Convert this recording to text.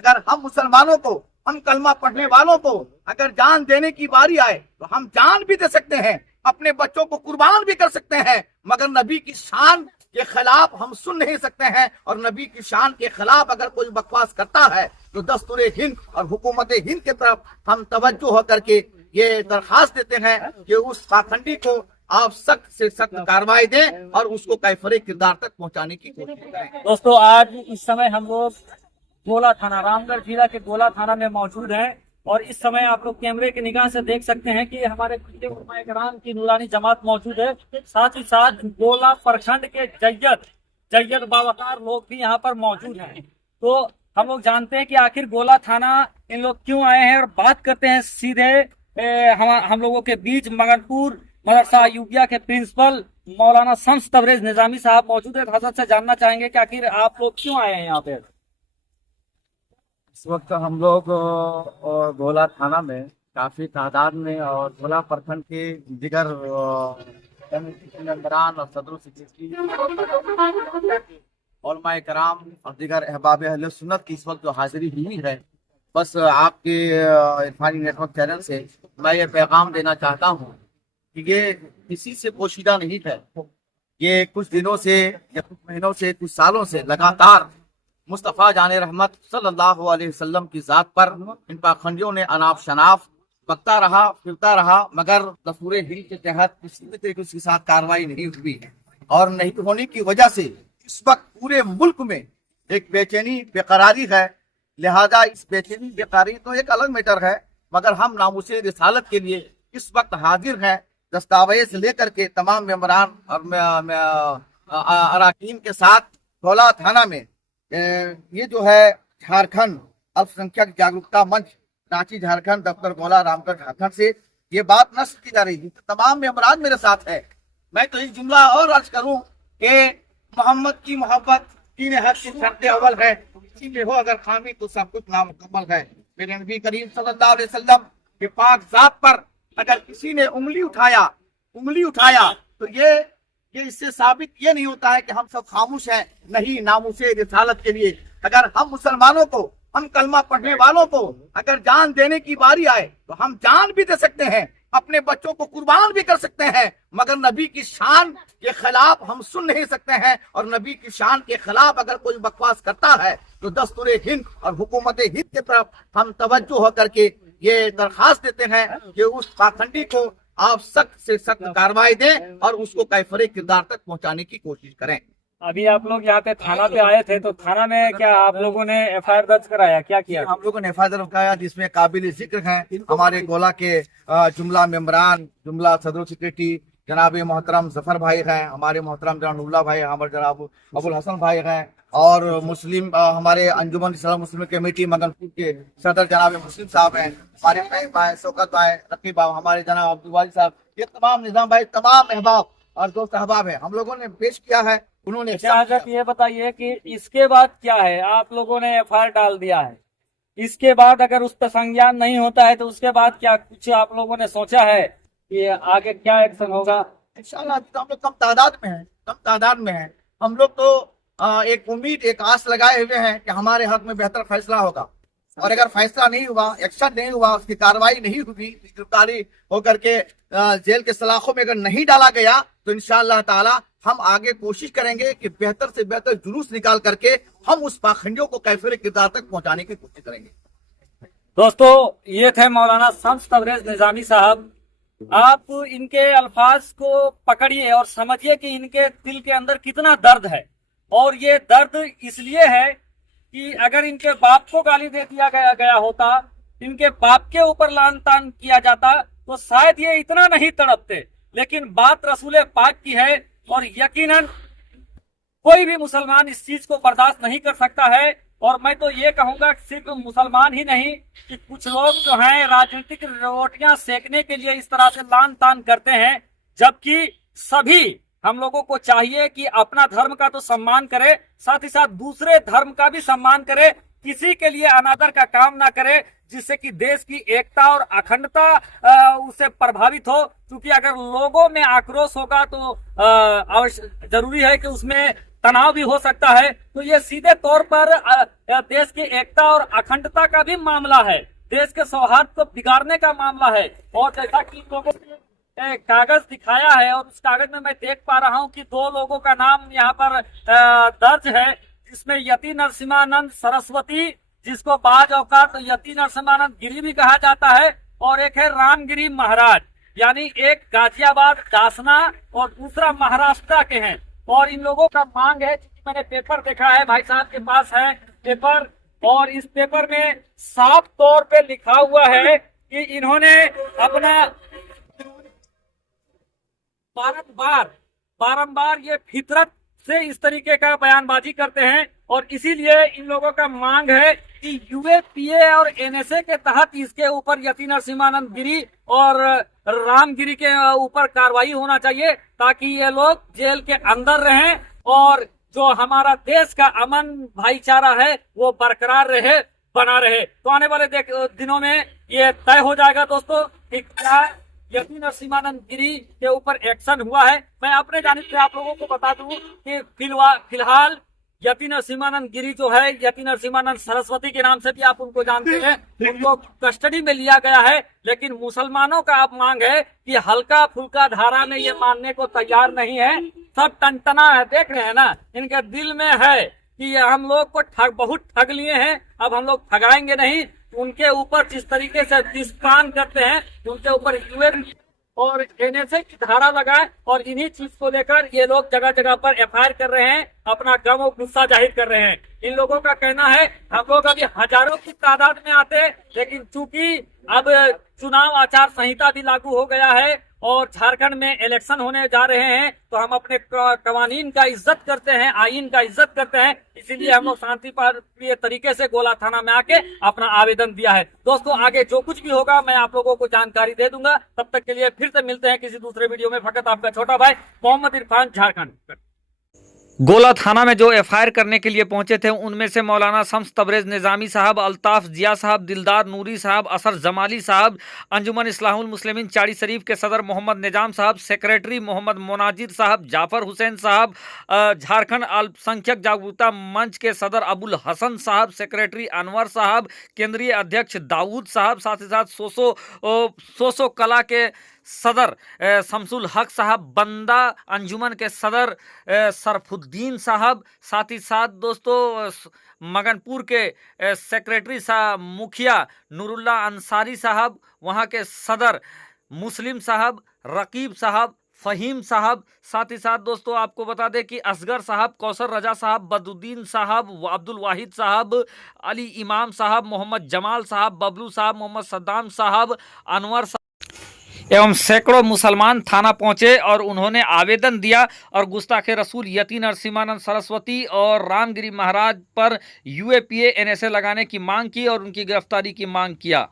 अगर हम मुसलमानों को, हम कलमा पढ़ने वालों को अगर जान देने की बारी आए तो हम जान भी दे सकते हैं, अपने बच्चों को कुर्बान भी कर सकते हैं, मगर नबी की शान के खिलाफ हम सुन नहीं सकते हैं। और नबी की शान के खिलाफ अगर कोई बकवास करता है तो दस्तूर हिंद और हुकूमत हिंद की तरफ हम तवज्जो होकर के ये दरखास्त देते हैं कि उस पाखंडी को आप सख्त से सख्त कार्रवाई दें और उसको कैफरे किरदार तक पहुंचाने की कोशिश करें। दोस्तों, आज इस समय हम लोग गोला थाना, रामगढ़ जिला के गोला थाना में मौजूद हैं और इस समय आप लोग कैमरे की निगाह से देख सकते हैं कि हमारे उलमा-ए-किराम की नूरानी जमात मौजूद है। साथ ही साथ गोला प्रखंड के जैयद बावकार लोग भी यहाँ पर मौजूद हैं। तो हम लोग जानते हैं कि आखिर गोला थाना इन लोग क्यों आए हैं और बात करते हैं सीधे हम लोगों के बीच मगनपुर मदरसा अयूबिया के प्रिंसिपल मौलाना शम्स तबरेज निजामी साहब मौजूद है। हजरत से जानना चाहेंगे कि आखिर आप लोग क्यों आए हैं यहाँ पे। इस वक्त हम लोग गोला थाना में काफ़ी तादाद में और गोला प्रखंड के दिगर मेंबरान और सदर उलमाए कराम और दिगर अहबाब अहले सुन्नत की इस वक्त जो हाजिरी हुई है, बस आपके इरफानी नेटवर्क चैनल से मैं ये पैगाम देना चाहता हूँ कि ये किसी से पोशीदा नहीं है। ये कुछ दिनों से या कुछ महीनों से, कुछ सालों से लगातार मुस्तफ़ा जाने रहमत सल्लल्लाहु अलैहि वसल्लम की ज़ात पर इन पाखंडियों ने अनाप शनाप बकता रहा, फिरता रहा, मगर दस्तूर हिंद के तहत किसी भी तरीके उसके साथ कार्रवाई नहीं हुई है। और नहीं होने की वजह से इस वक्त पूरे मुल्क में एक बेचैनी बेकरारी है। लिहाजा इस बेचैनी बेकरारी तो एक अलग मैटर है, मगर हम नामुसे रिसालत के लिए इस वक्त हाजिर हैं, दस्तावेज लेकर के तमाम मेंबरान और अराकीन के साथ गोला थाना में। ये जो है झारखंड अल्पसंख्यक जागरूकता मंच रांची झारखंड दफ्तर गोला रामगढ़ झारखंड से ये बात नष्ट की जा रही है। तो तमाम मेंबरान मेरे साथ है। मैं तो एक जुमला और अर्ज करूं कि मोहम्मद की मोहब्बत तीन हक की शर्त अव्वल है, इसी में हो अगर खामी तो सब कुछ नामुकम्मल है। मेरे नबी करीम सल्लल्लाहु अलैहि वसल्लम के पाक जात पर अगर किसी ने उंगली उठाया तो ये इससे साबित ये नहीं होता है कि हम सब खामोश हैं। नहीं, नामुसे रिसालत के लिए अगर हम मुसलमानों को, हम कलमा पढ़ने वालों को अगर जान देने की बारी आए तो हम जान भी दे सकते हैं, अपने बच्चों को कुर्बान भी कर सकते हैं, मगर नबी की शान के खिलाफ हम सुन नहीं सकते हैं। और नबी की शान के खिलाफ अगर कोई बकवास करता है तो दस्तूर हिंद और हुकूमत हिंद की तरफ हम तवज्जो होकर के ये दरखास्त देते हैं कि उस पाखंडी को आप सख्त से सख्त कार्रवाई दें और उसको कैफरे किरदार तक पहुंचाने की कोशिश करें। अभी आप लोग यहाँ पे थाना पे आए थे, तो थाना में क्या आप लोगों ने एफआईआर दर्ज कराया, क्या किया? हम लोगों ने एफआईआर दर्ज कराया, जिसमें काबिल जिक्र हैं हमारे गोला के जुमला मेंबरान, जुमला सदर सेक्रेटरी जनाब मोहतरम जफर भाई हैं, हमारे मोहतरम जनाब नुल्ला भाई, हमारे जनाब अबुल हसन भाई हैं, और मुस्लिम हमारे अंजुमन इस्लाम मुस्लिम कमेटी मगनपुर के सदर जनाब मुस्लिम साहब हैं, हमारे भाई शौकत भाई, रकीब भाई, हमारे जनाब अब्दुल वाली साहब, ये तमाम निजाम भाई, तमाम अहबाब और दोस्त अहबाब है। हम लोगों ने पेश किया है, उन्होंने ये बताइए कि इसके बाद क्या है? आप लोगों ने एफआईआर डाल दिया है, इसके बाद अगर उस पर संज्ञान नहीं होता है तो उसके बाद क्या कुछ आप लोगों ने सोचा है कि आगे क्या एक्शन होगा? इंशाल्लाह हम लोग कम तादाद में हैं। हम लोग तो एक उम्मीद, एक आस लगाए हुए हैं कि हमारे हक में बेहतर फैसला होगा, और अगर फैसला नहीं हुआ, एक्शन नहीं हुआ, उसकी कार्रवाई नहीं हुई, गिरफ्तारी होकर के जेल के सलाखों में अगर नहीं डाला गया तो इंशाअल्लाह ताला हम आगे कोशिश करेंगे कि बेहतर से बेहतर जुलूस निकाल करके हम उस पाखंडियों को कैफरे किरदार तक पहुंचाने की कोशिश करेंगे। दोस्तों, ये थे मौलाना शम्स तबरेज निजामी साहब। आप इनके अल्फाज को पकड़िए और समझिए कि इनके दिल के अंदर कितना दर्द है। और ये दर्द इसलिए है कि अगर इनके बाप को गाली दे दिया गया होता, इनके बाप के ऊपर लान तान किया जाता, तो शायद ये इतना नहीं तड़पते। लेकिन बात रसूल पाक की है और यकीनन कोई भी मुसलमान इस चीज को बर्दाश्त नहीं कर सकता है। और मैं तो ये कहूंगा सिर्फ मुसलमान ही नहीं कि कुछ लोग जो हैं राजनीतिक रोटियां सेकने के लिए इस तरह से लान तान करते हैं, जबकि सभी हम लोगों को चाहिए कि अपना धर्म का तो सम्मान करे, साथ ही साथ दूसरे धर्म का भी सम्मान करे, किसी के लिए अनादर का काम ना करे, जिससे कि देश की एकता और अखंडता उससे प्रभावित हो। क्योंकि अगर लोगों में आक्रोश होगा तो जरूरी है कि उसमें तनाव भी हो सकता है। तो ये सीधे तौर पर देश की एकता और अखंडता का भी मामला है, देश के सौहार्द को बिगाड़ने का मामला है। और जैसा कि लोगों ने कागज दिखाया है और उस कागज में मैं देख पा रहा हूं कि 2 लोगों का नाम यहाँ पर दर्ज है, जिसमें यति नरसिम्हानंद सरस्वती, जिसको बाज औकात यति नरसिम्हानंद गिरी भी कहा जाता है, और एक है रामगिरी महाराज, यानी एक गाजियाबाद दासना और दूसरा महाराष्ट्र के हैं। और इन लोगों का मांग है, मैंने पेपर देखा है, भाई साहब के पास है पेपर, और इस पेपर में साफ तौर पे लिखा हुआ है कि इन्होंने अपना बारंबार ये फितरत से इस तरीके का बयानबाजी करते हैं, और इसीलिए इन लोगों का मांग है कि यूएपीए और एनएसए के तहत इसके ऊपर यति नरसिम्हानंद गिरी और रामगिरी के ऊपर कार्रवाई होना चाहिए, ताकि ये लोग जेल के अंदर रहें और जो हमारा देश का अमन भाईचारा है वो बरकरार रहे, बना रहे। तो आने वाले दिनों में ये तय हो जाएगा दोस्तों कि क्या यति नरसिम्हानंद गिरी के ऊपर एक्शन हुआ है। मैं अपने जानिब से आप लोगों को बता दूं कि फिलहाल यति नरसिम्हानंद गिरी जो है, यति नरसिम्हानंद सरस्वती के नाम से भी आप उनको जानते हैं, उनको कस्टडी में लिया गया है। लेकिन मुसलमानों का अब मांग है कि हल्का फुल्का धारा में ये मानने को तैयार नहीं है, सब टनटना है। देख रहे हैं ना, इनके दिल में है कि हम लोग को बहुत ठग लिए हैं, अब हम लोग ठगाएंगे नहीं। उनके ऊपर जिस तरीके से दुष्पान करते हैं, उनके ऊपर यूएन और एनएसए की धारा लगाए, और इन्हीं चीज को लेकर ये लोग जगह जगह पर एफआईआर कर रहे हैं, अपना गम और गुस्सा जाहिर कर रहे हैं। इन लोगों का कहना है हम लोग अभी हजारों की तादाद में आते, लेकिन चूंकि अब चुनाव आचार संहिता भी लागू हो गया है और झारखंड में इलेक्शन होने जा रहे हैं, तो हम अपने कवानीन का इज्जत करते हैं, आईन का इज्जत करते हैं, इसीलिए हम लोग शांतिप्रिय तरीके से गोला थाना में आके अपना आवेदन दिया है। दोस्तों, आगे जो कुछ भी होगा मैं आप लोगों को जानकारी दे दूंगा। तब तक के लिए फिर से मिलते हैं किसी दूसरे वीडियो में। फकत आपका छोटा भाई मोहम्मद इरफान, झारखंड। गोला थाना में जो एफआईआर करने के लिए पहुंचे थे उनमें से मौलाना शम्स तबरेज निजामी साहब, अल्ताफ जिया साहब, दिलदार नूरी साहब, असर जमाली साहब, अंजुमन इस्लाहुल मुस्लिमीन चाड़ी शरीफ के सदर मोहम्मद निजाम साहब, सेक्रेटरी मोहम्मद मोनाजिर साहब, जाफर हुसैन साहब, झारखंड अल्पसंख्यक जागरूकता मंच के सदर अबुल हसन साहब, सेक्रेटरी अनवर साहब, केंद्रीय अध्यक्ष दाऊद साहब, साथ ही साथ सोसो कला के सदर शमसुल हक साहब, बंदा अंजुमन के सदर सरफुद्दीन साहब, साथ ही साथ दोस्तों मगनपुर के सेक्रेटरी साहब मुखिया नूरुल्ला अंसारी साहब, वहाँ के सदर मुस्लिम साहब, रकीब साहब, फ़हीम साहब, साथ ही साथ दोस्तों आपको बता दें कि असगर साहब, कौसर रजा साहब, बदुद्दीन साहब, अब्दुल वाहिद साहब, अली इमाम साहब, मोहम्मद जमाल साहब, बबलू साहब, मोहम्मद सद्दाम साहब, अनवर साहब एवं सैकड़ों मुसलमान थाना पहुंचे और उन्होंने आवेदन दिया और गुस्ताखे रसूल यति नरसिम्हानंद सरस्वती और रामगिरी महाराज पर यूएपीए एनएसए लगाने की मांग की और उनकी गिरफ्तारी की मांग किया।